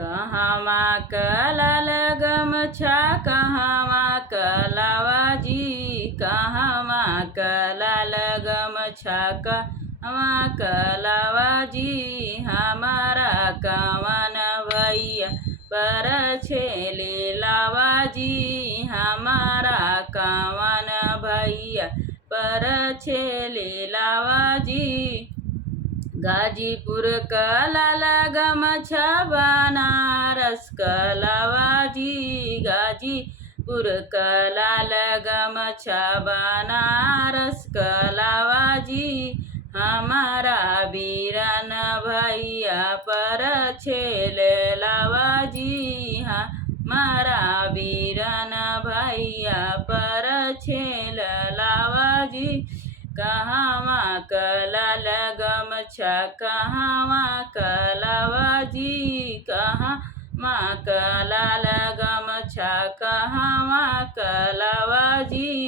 कहवा कलाल गमछा कहवा कलावाजी, कहवा कलाल गमछा कहवा कलावाजी। हमारा कवन भैया पर छेले लावाजी, हमारा कवन भैया पर छेले लावाजी। गाजीपुर कलाल गमछा बनारस कलावाजी, गाजीपुर कलाल गमछा बनारस कलावाजी। हमारा बीरन भैया पर छेले लावाजी, हमारा बीरन भैया पर छेल लावाजी। कहवा कलाल गमछा कहवा कलावाजी, कहवा कलाल गमछा कहवा कलावाजी।